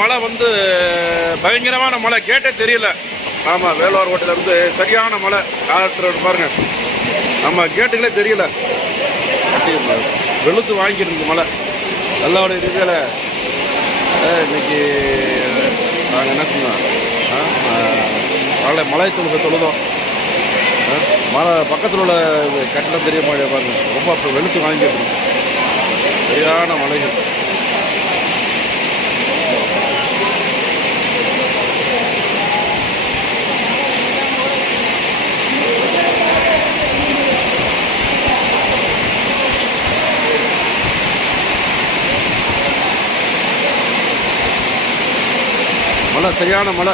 மழை வந்து பயங்கரமான மழை, கேட்டே தெரியல. ஆமாம், வேலூர் கோட்டையிலேருந்து சரியான மழை காற்று பாருங்கள். ஆமாம், கேட்டுங்களே தெரியல, வெளுத்து வாங்கியிருக்கு மழை. எல்லாருடைய ரீதியில் இன்னைக்கு நாங்கள் என்ன சொன்னோம், மழை தொழுதோம். மழை பக்கத்தில் உள்ள கட்டணம் தெரிய மாதிரி பாருங்க, ரொம்ப அப்போ வெளுத்து வாங்கிட்டு சரியான மலைகள். மழை சரியான மழை.